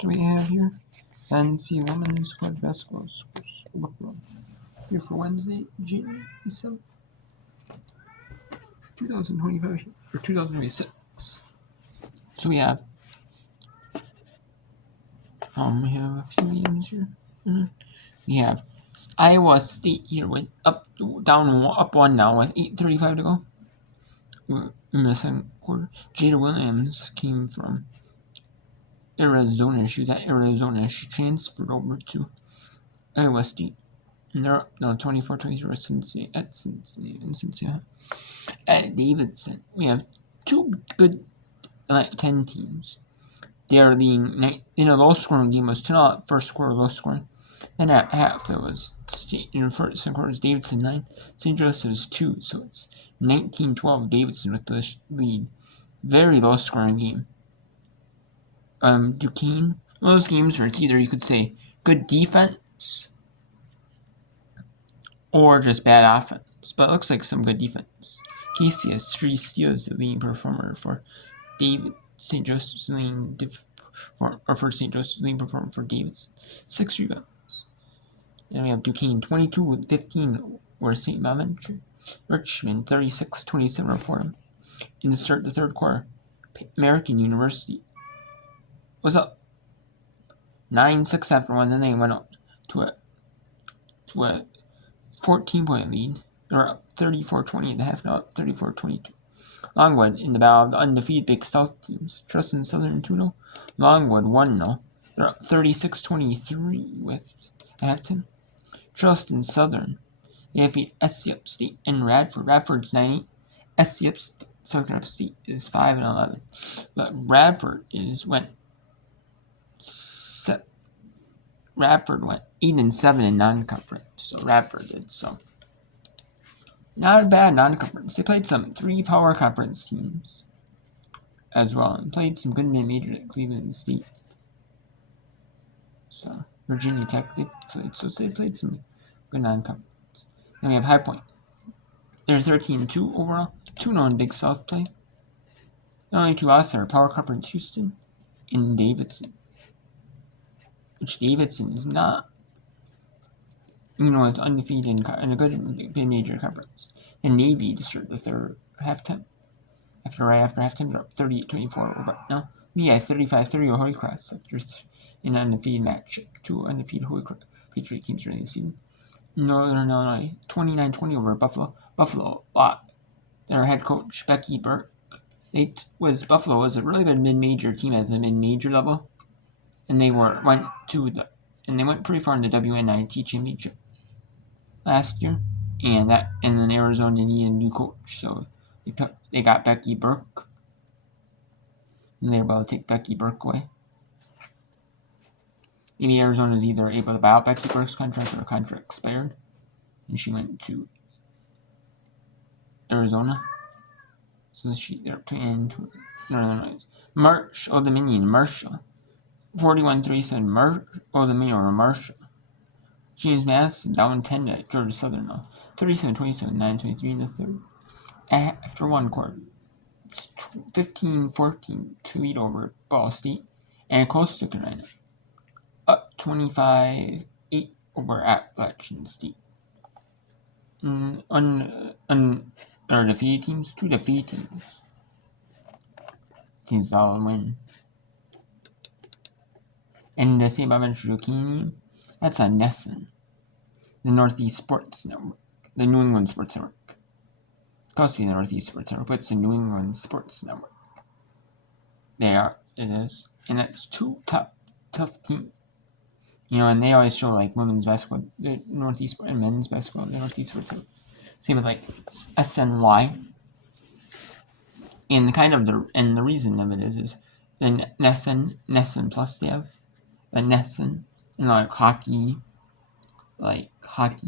So we have here NCAA Women's College Basketball Scores Book Club. Here for Wednesday, January 7th, 2025 or 2026. So we have a few games here. We have Iowa State here with up one now with 8:35 to go. In the second quarter, Jada Williams came from Arizona. She was at Arizona. She transferred over to Iowa State. And they're up now 24-23 at Cincinnati. At Davidson, we have two good 10 teams. They are leading in a low-scoring game. It was 10 first quarter low-scoring. Then at half, it was in the first second quarter, it was Davidson 9, St. Joseph's 2. So it's 19-12 Davidson with the lead. Very low-scoring game. Duquesne, one of those games where it's either you could say good defense or just bad offense, but it looks like some good defense. Casey has 3 steals, the leading performer for St. Joseph's leading performer for Davidson. 6 rebounds. Then we have Duquesne 22-15 over St. Bonaventure. Richmond 36-27 for them. In the start of the third quarter, American University was up 9-6 after one. Then they went up to a 14-point lead. They were up 34-20 at the half, now up 34-22. Longwood in the battle of the undefeated Big South teams. Trustin Southern 2-0. Longwood 1-0. They're up 36-23 with halftime. Trustin Southern. They defeat SC Upstate and Radford. Radford's 9-8. SC Upstate, Southern Upstate is 5-11. But Radford went 8-7 in non-conference. So Radford did so. Not a bad non-conference. They played some 3 power conference teams as well, and played some good mid-major at Cleveland State. So Virginia Tech they played some good non-conference. Then we have High Point. They're 13-2 overall. 2-0 in Big South play. The only 2 losses are Power Conference Houston and Davidson. Which Davidson is not. It's undefeated in a good major conference. And Navy to start the third halftime. Right after halftime, they're up 38-24 now. We have 35-30 Holy Cross after an undefeated match. 2 undefeated Holy Cross Patriot teams during the season. Northern Illinois 29-20 over Buffalo. Buffalo, their head coach Becky Burke. Buffalo was a really good mid-major team at the mid-major level, and they went pretty far in the WNIT championship last year, and then Arizona needed a new coach, so they got Becky Burke, and they were able to take Becky Burke away. Maybe Arizona was either able to buy out Becky Burke's contract or her contract expired, and she went to Arizona. So they're up to Northern Illinois. Old Dominion, Marshall. 41-37, Old Dominion over Marshall. James Madison down 10 at Georgia Southern now. 37-27, 9-23 in the third. After one quarter, it's 15-14 to lead over Ball State, and a close second right now. Up 25-8 over Appalachian State. Defeated teams, 2 defeated teams. Teams all win. And the St. Bonaventure Duquesne, that's on Nesson, the Northeast Sports Network, the New England Sports Network. It's supposed to be the Northeast Sports Network, but it's the New England Sports Network. It is. And that's 2 tough teams. And they always show women's basketball, the Northeast, and men's basketball, the Northeast Sports Network. Same with SNY. And the reason of it is the Nesson Plus they have. The Nesson and hockey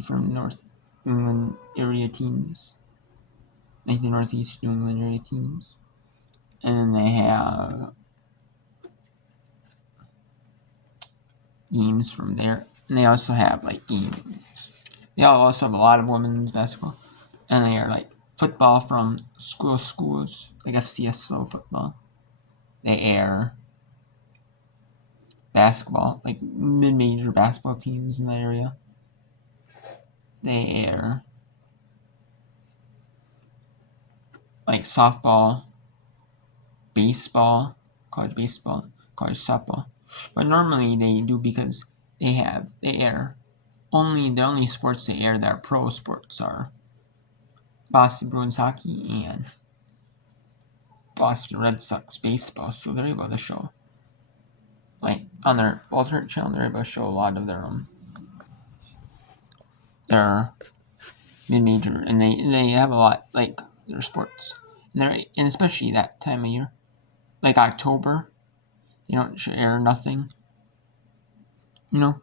from North England area teams, the Northeast New England area teams, and then they have games from there, and they also have games. They also have a lot of women's basketball, and they are football from schools like FCS slow football. They air basketball, like mid-major basketball teams in that area. They air like softball, baseball, college softball. But normally they do because they air only the only sports they air that are pro sports are Boston Bruins hockey and Boston Red Sox baseball. So they're able to show, like on their alternate channel, they're able to show a lot of their mid-major, and they have a lot like their sports, and especially that time of year, like October, they don't air nothing, you know.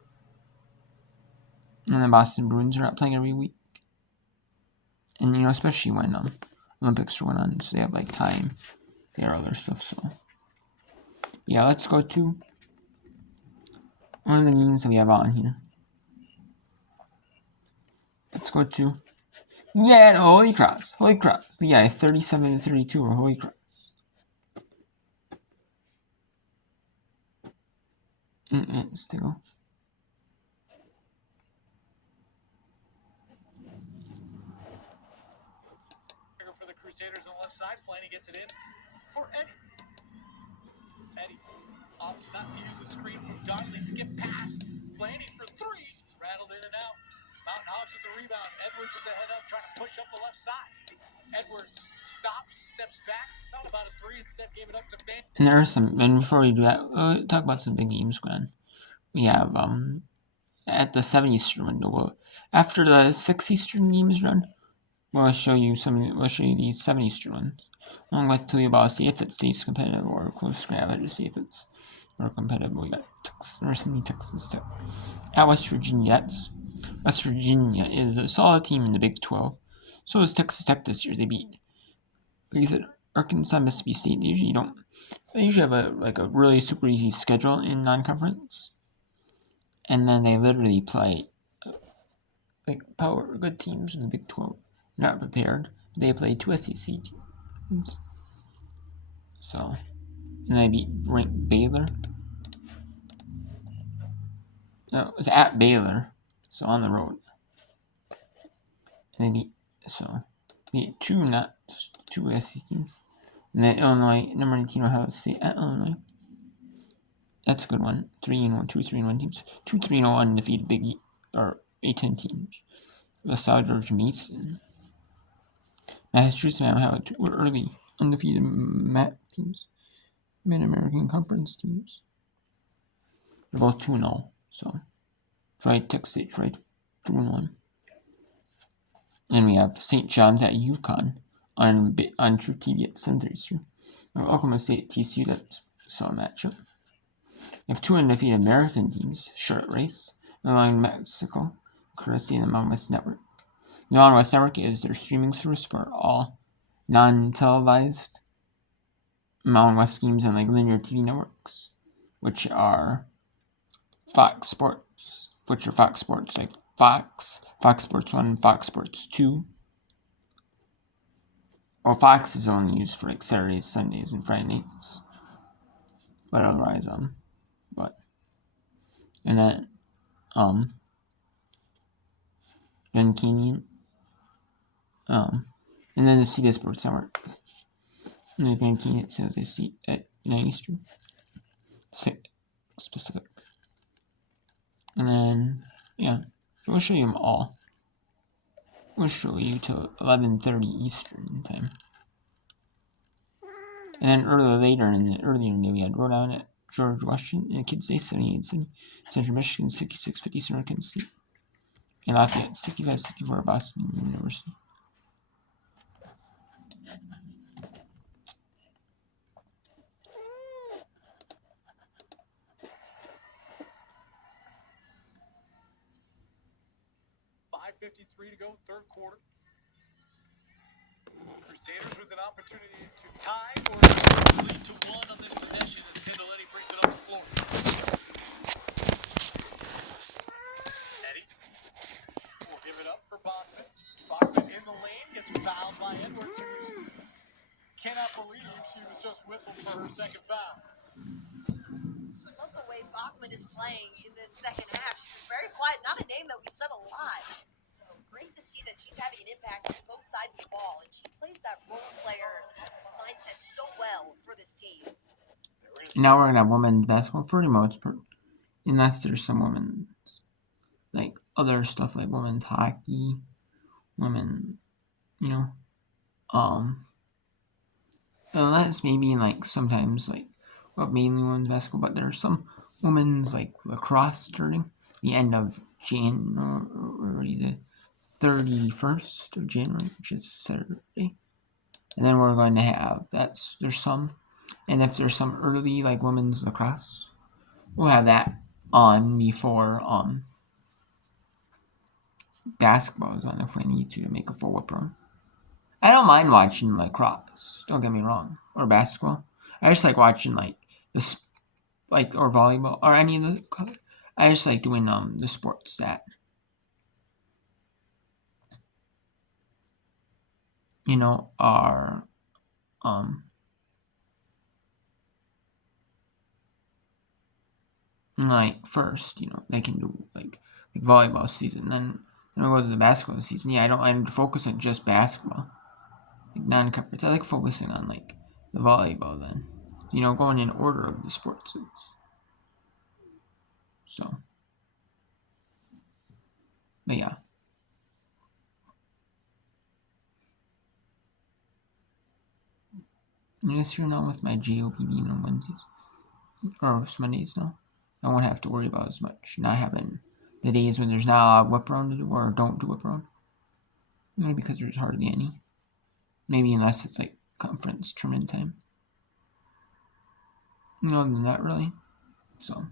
And the Boston Bruins are not playing every week, and especially when Olympics are going on, so they have like time, they air other stuff. So yeah, let's go to one of the games that we have on here. Let's go to Holy Cross. Yeah, 37-32 or Holy Cross. 8 minutes to go. For the Crusaders on the left side, Flanny gets it in for Eddie. Eddie opts not to use the screen from Donnelly. Skip pass. Flanny for three. Rattled in and out. Mountain Hawks with the rebound. Edwards with the head up, trying to push up the left side. Edwards stops, steps back, thought about a three, instead gave it up to Ben. And there are some, and before we do that, talk about some big games going on. We have at the 7 Eastern window. After the 6 Eastern games run, we'll show you these 7 Eastern ones, along with tell you about see if it stays competitive or close to grab it to see if it's more competitive. We got Texas Tech at West Virginia. West Virginia is a solid team in the Big 12. So is Texas Tech this year. They beat, like I said, Arkansas, Mississippi State. They usually have a really super easy schedule in non-conference, and then they literally play like good teams in the Big 12. Not prepared. They play 2 SEC teams. So, and they beat ranked Baylor. No, it's at Baylor, so on the road. And they beat two SEC teams. And then Illinois, number 19, Ohio State at Illinois. That's a good one. 3-1, 2-3-1 teams. 2-3-0 undefeated Big or A10 teams. LaSalle, George Mason. Massachusetts and Ohio, two early undefeated MAC teams. Mid-American Conference teams. They're both 2-0. So, try Texas State, try 2-1. And we have St. John's at UConn on True TV at 7:30. Oklahoma State at TCU, that's a matchup. We have 2 undefeated American teams, Charlotte Race, Illinois, Mexico, courtesy of the Mountain West Network. The Mountain West Network is their streaming service for all non-televised Mountain West games on like linear TV networks, which are Fox Sports, like Fox Sports 1, Fox Sports 2. Well, Fox is only used for like Saturdays, Sundays, and Friday nights. But otherwise, and then, Grand Canyon, and then the CBS Sports Network. And the Grand Canyon says they see at 9 Eastern, 6 Pacific. And then, yeah, we'll show you them all. We'll show you till 11:30 Eastern time. And then earlier in the day, we had Rhode Island at George Washington, and Kids Day 78-70, Central Michigan 66-50 American State, and Lafayette 65-64 Boston University. .53 to go, third quarter. Crusaders with an opportunity to tie or lead to 1 on this possession as Kendall Eddy brings it up the floor. Eddy will give it up for Bachman. Bachman in the lane gets fouled by Edwards, who cannot believe she was just whistled for her second foul. Look the way Bachman Hoffman is playing in this second half. She was very quiet, not a name that we said a lot. So great to see that she's having an impact on both sides of the ball, and she plays that role player mindset so well for this team. Now we're gonna have women's basketball for the most part, unless there's some women's like other stuff like women's hockey, women, you know, unless maybe like sometimes like well mainly women's basketball, but there's some women's like lacrosse starting the end of January, the 31st of January, which is Saturday, and then we're going to have there's some, and if there's some early like women's lacrosse, we'll have that on before basketball is on if we need to make a full whip run. I don't mind watching lacrosse, don't get me wrong, or basketball. I just like watching like this, like or volleyball or any of the. I just like doing the sports that are like first, they can do like volleyball season, then we go to the basketball season. Yeah, I don't like to focus on just basketball, like non-conference. I like focusing on like the volleyball then, going in order of the sports. So, but yeah. I'm just here now with my JOB being on Wednesdays or Mondays now. I won't have to worry about as much not having the days when there's not a whip round to do or don't do whip round. Maybe because there's hardly any. Maybe unless it's like conference tournament time. No, not really. So,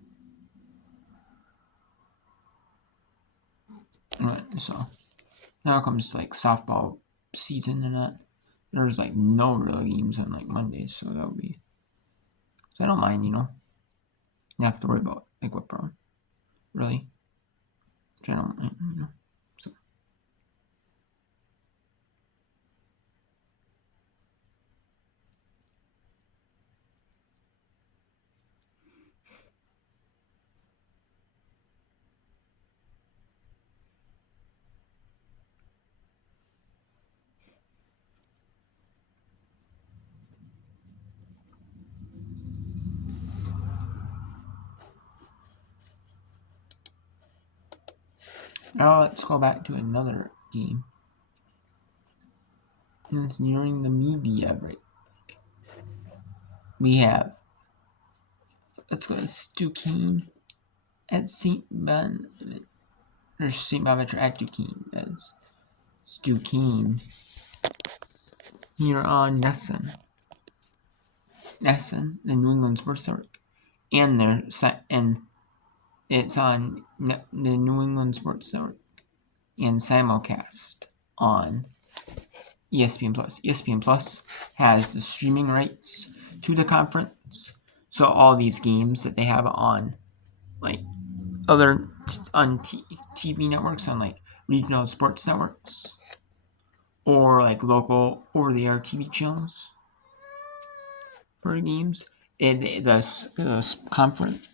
right, so now it comes to like softball season and that. There's like no real games on like Mondays, so that would be. So I don't mind, You have to worry about like whip round, really. Which I don't mind, So. Now let's go back to another game. And it's nearing the media break. We have, let's go to Duquesne at St. Bonaventure. Or St. Bonaventure at Duquesne. That's Duquesne. Here on Nesson, the New England Sports Network. And it's on the New England Sports Network and simulcast on ESPN Plus. ESPN Plus has the streaming rights to the conference, so all these games that they have on like other on TV networks, on like regional sports networks, or like local over-the-air TV channels for games, the conference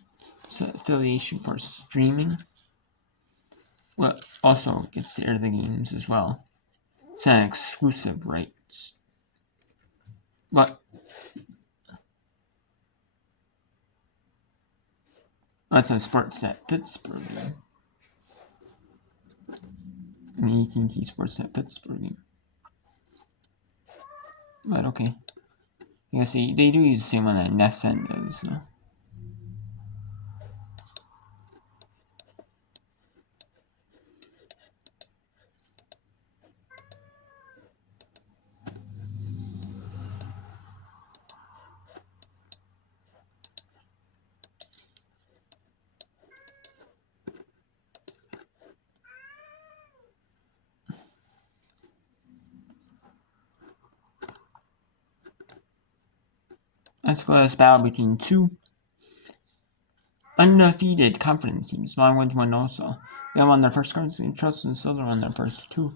affiliation for streaming also gets to air the games as well. It's an exclusive rights. But that's a Sportsnet Pittsburgh game. An AT&T Sportsnet Pittsburgh game. But okay. I guess they do use the same one that NESN does. So. Let's go to this battle between two undefeated conference teams. One wins, one also. They won their first conference between Trust and Silver won their first two.